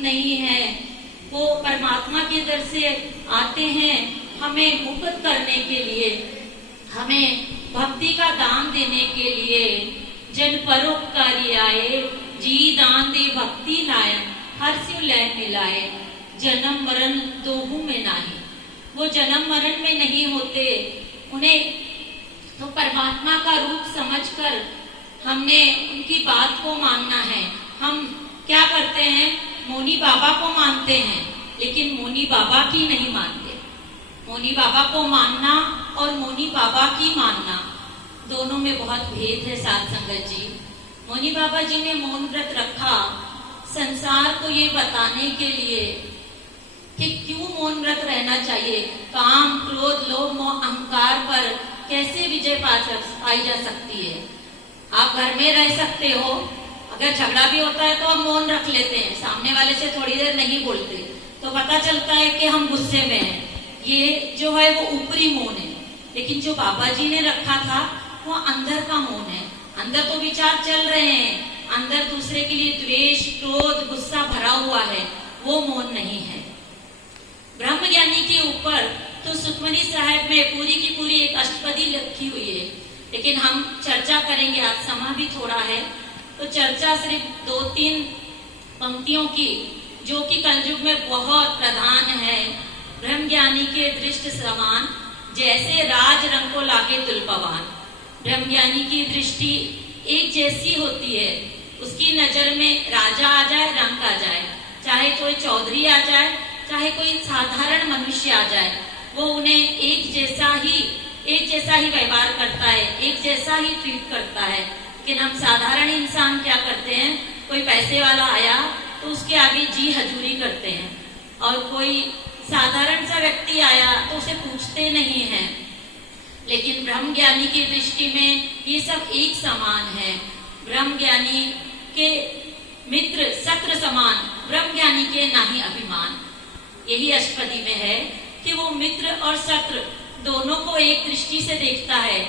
नहीं है। वो परमात्मा की दर से आते हैं हमें मुक्त करने के लिए, हमें भक्ति का दान देने के लिए। जन परोपकारी आए, जी दान दे भक्ति लायन, हर सिर लय मिलाए, जन्म मरण दोहू में नाही। वो जन्म मरण में नहीं होते, उन्हें तो परमात्मा का रूप समझकर हमने उनकी बात को मानना है। हम क्या करते हैं, मोनी बाबा को मानते हैं लेकिन मोनी बाबा की नहीं मानते। मोनी बाबा को मानना और मोनी बाबा की मानना दोनों में बहुत भेद है साथ संगत जी। मोनी बाबा जी ने मौन व्रत रखा संसार को ये बताने के लिए कि क्यों मौन व्रत रहना चाहिए, काम क्रोध लोभ मोह अहंकार पर कैसे विजय पाई जा सकती है। आप घर में रह सकते हो, अगर झगड़ा भी होता है तो हम मौन रख लेते हैं, सामने वाले से थोड़ी देर नहीं बोलते तो पता चलता है कि हम गुस्से में हैं। ये जो है वो ऊपरी मौन है, लेकिन जो बाबा जी ने रखा था वो अंदर का मौन है। अंदर तो विचार चल रहे हैं, अंदर दूसरे के लिए द्वेष क्रोध गुस्सा भरा हुआ है, वो मौन नहीं है। ब्रह्म ज्ञानी के ऊपर तो सुखमनी साहब में पूरी की पूरी एक अष्टपदी लिखी हुई है, लेकिन हम चर्चा करेंगे, आज समय भी थोड़ा है तो चर्चा सिर्फ 2-3 पंक्तियों की जो कि कलयुग में बहुत प्रधान है। ब्रह्म ज्ञानी के दृष्टि समान, जैसे राज रंग को लागे तुलपवान। ब्रह्म ज्ञानी की दृष्टि एक जैसी होती है, उसकी नजर में राजा आ जाए रंग आ जाए, चाहे कोई चौधरी आ जाए चाहे कोई साधारण मनुष्य आ जाए, वो उन्हें एक जैसा ही व्यवहार करता है, एक जैसा ही ट्रीट करता है। लेकिन हम साधारण इंसान क्या करते हैं, कोई पैसे वाला आया तो उसके आगे जी हजूरी करते हैं, और कोई साधारण सा व्यक्ति आया तो उसे पूछते नहीं हैं। लेकिन ब्रह्म ज्ञानी की दृष्टि में ये सब एक समान है। ब्रह्म ज्ञानी के मित्र शत्रु समान, ब्रह्म ज्ञानी के नाही अभिमान। यही अष्टपदी में है कि वो मित्र और शत्रु दोनों को एक दृष्टि से देखता है,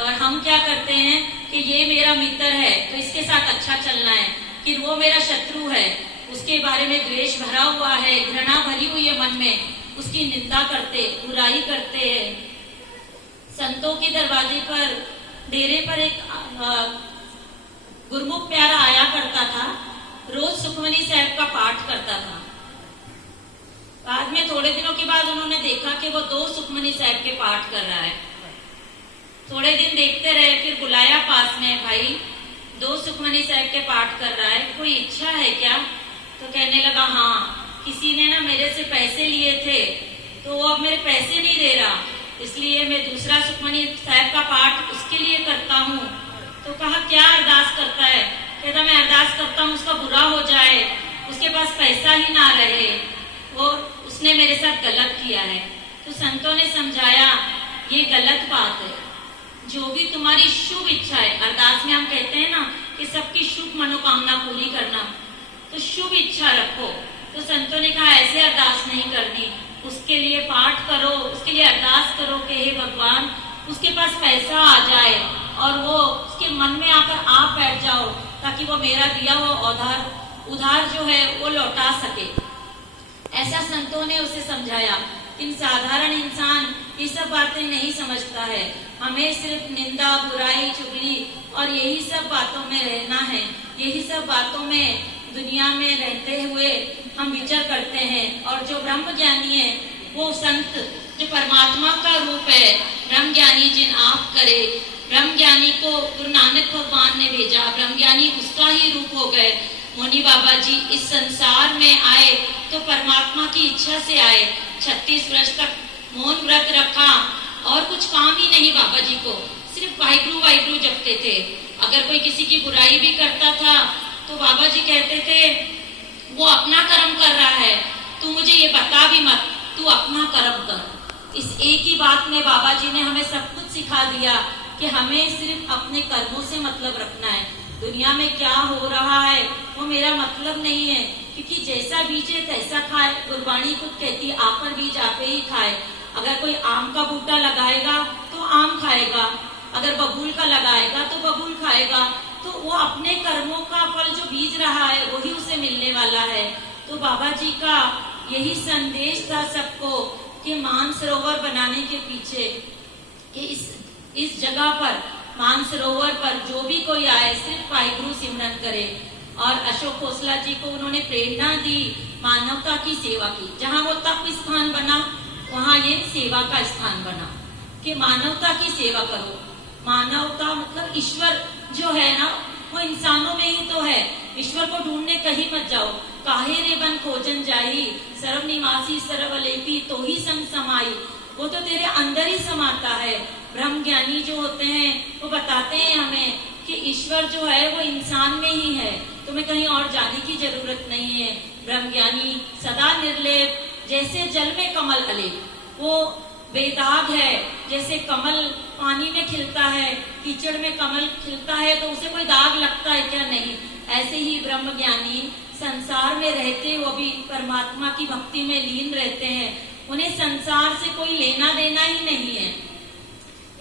और हम क्या करते हैं कि ये मेरा मित्र है तो इसके साथ अच्छा चलना है, कि वो मेरा शत्रु है उसके बारे में द्वेष भरा हुआ है, घृणा भरी हुई है मन में, उसकी निंदा करते बुराई करते हैं। संतों के दरवाजे पर डेरे पर एक गुरमुख प्यारा आया करता था, रोज सुखमनी साहब का पाठ करता था। बाद में थोड़े दिनों के बाद उन्होंने देखा कि वो 2 सुखमनी साहब के पाठ कर रहा है। थोड़े दिन देखते रहे, फिर बुलाया पास में, भाई 2 सुखमनी साहब के पाठ कर रहा है, कोई इच्छा है क्या? तो कहने लगा हाँ, किसी ने ना मेरे से पैसे लिए थे तो वो अब मेरे पैसे नहीं दे रहा, इसलिए मैं दूसरा सुखमनी साहब का पाठ उसके लिए करता हूँ। तो कहा क्या अरदास करता है? कहता मैं अरदास करता हूँ उसका बुरा हो जाए, उसके पास पैसा ही ना रहे, वो उसने मेरे साथ गलत किया है। तो संतों ने समझाया ये गलत बात है। जो भी तुम्हारी शुभ इच्छा है, अरदास में हम कहते हैं ना कि सबकी शुभ मनोकामना पूरी करना, तो शुभ इच्छा रखो। तो संतों ने कहा ऐसे अरदास नहीं करनी, उसके लिए पाठ करो, उसके लिए अरदास करो कि हे भगवान उसके पास पैसा आ जाए और वो उसके मन में आकर आप बैठ जाओ, ताकि वो मेरा दिया हुआ उधार जो है वो लौटा सके। ऐसा संतों ने उसे समझाया। इन साधारण इंसान ये सब बातें नहीं समझता है, हमें सिर्फ निंदा बुराई चुगली और यही सब बातों में रहना है। यही सब बातों में दुनिया में रहते हुए हम विचार करते हैं। और जो ब्रह्म ज्ञानी है वो संत जो परमात्मा का रूप है, ब्रह्म ज्ञानी जिन आप करे, ब्रह्म ज्ञानी को गुरु नानक भगवान ने भेजा, ब्रह्म ज्ञानी उसका ही रूप हो गए। मोनी बाबा जी इस संसार में आए तो परमात्मा की इच्छा से आए। 36 वर्ष तक मौन व्रत रखा और कुछ काम ही नहीं बाबा जी को, सिर्फ वाहिगुरु वाहिगुरु जपते थे। अगर कोई किसी की बुराई भी करता था तो बाबा जी कहते थे वो अपना कर्म कर रहा है, तू मुझे ये बता भी मत, तू अपना कर्म कर। इस एक ही बात में बाबा जी ने हमें सब कुछ सिखा दिया कि हमें सिर्फ अपने कर्मों से मतलब रखना है। दुनिया में क्या हो रहा है वो मेरा मतलब नहीं है, क्योंकि जैसा बीज है तैसा खाए। गुरबाणी खुद कहती है आप पर बीज आपे ही खाए। अगर कोई आम का बूटा लगाएगा तो आम खाएगा, अगर बबूल का लगाएगा तो बबूल खाएगा। तो वो अपने कर्मों का फल जो बीज रहा है वही उसे मिलने वाला है। तो बाबा जी का यही संदेश था सबको कि मानसरोवर बनाने के पीछे कि इस जगह पर मानसरोवर पर जो भी कोई आए सिर्फ वाहिगुरु सिमरन करे। और अशोक खोसला जी को उन्होंने प्रेरणा दी मानवता की सेवा की। जहां वो तप स्थान बना वहां ये सेवा का स्थान बना कि मानवता की सेवा करो। मानवता मतलब ईश्वर जो है ना वो इंसानों में ही तो है। ईश्वर को ढूंढने कहीं मत जाओ। काहे रे बन खोजन जाई, सर्वनिवासी सर्वलेपी तो ही संग समाई। वो तो तेरे अंदर ही समाता है। ब्रह्म ज्ञानी जो होते हैं वो बताते हैं हमें कि ईश्वर जो है वो इंसान में ही है, तुम्हें कहीं और जाने की जरूरत नहीं है। ब्रह्म ज्ञानी सदा निर्लेप, जैसे जल में कमल अलेप, वो बेदाग है। जैसे कमल पानी में खिलता है, कीचड़ में कमल खिलता है तो उसे कोई दाग लगता है क्या? नहीं। ऐसे ही ब्रह्म ज्ञानी संसार में रहते वो भी परमात्मा की भक्ति में लीन रहते हैं। उन्हें संसार से कोई लेना देना ही नहीं है।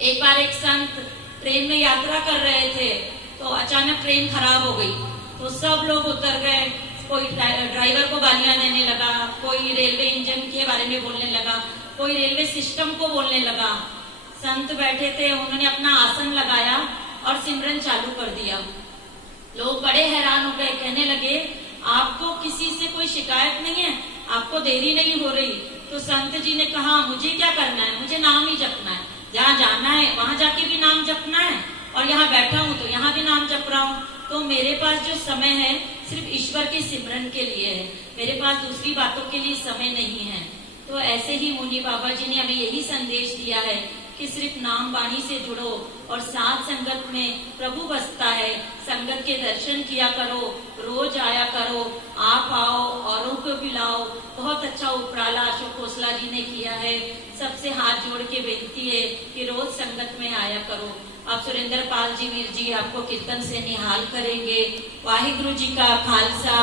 एक बार एक संत ट्रेन में यात्रा कर रहे थे तो अचानक ट्रेन खराब हो गई तो सब लोग उतर गए। कोई ड्राइवर को गालियां देने लगा, कोई रेलवे इंजन के बारे में बोलने लगा, कोई रेलवे सिस्टम को बोलने लगा। संत बैठे थे, उन्होंने अपना आसन लगाया और सिमरन चालू कर दिया। लोग बड़े हैरान हो गए, कहने लगे आपको किसी से कोई शिकायत नहीं है, आपको देरी नहीं हो रही? तो संत जी ने कहा मुझे क्या करना है, मुझे नाम ही जपना है। जहाँ जाना है वहां जाके भी नाम जपना है और यहाँ बैठा हूँ तो यहाँ भी नाम जप रहा हूँ। तो मेरे पास जो समय है सिर्फ ईश्वर के सिमरन के लिए है, मेरे पास दूसरी बातों के लिए समय नहीं है। तो ऐसे ही मुनि बाबा जी ने हमें यही संदेश दिया है कि सिर्फ नाम वाणी से जुड़ो और साथ संगत में प्रभु बसता है। संगत के दर्शन किया करो, रोज आया करो, आप आओ औरों को पिलाओ। बहुत अच्छा उपराला अशोक खोसला जी ने किया है। सबसे हाथ जोड़ के बेनती है कि रोज संगत में आया करो। अब सुरेंद्र पाल जी वीर जी आपको कीर्तन से निहाल करेंगे। वाहिगुरु जी का खालसा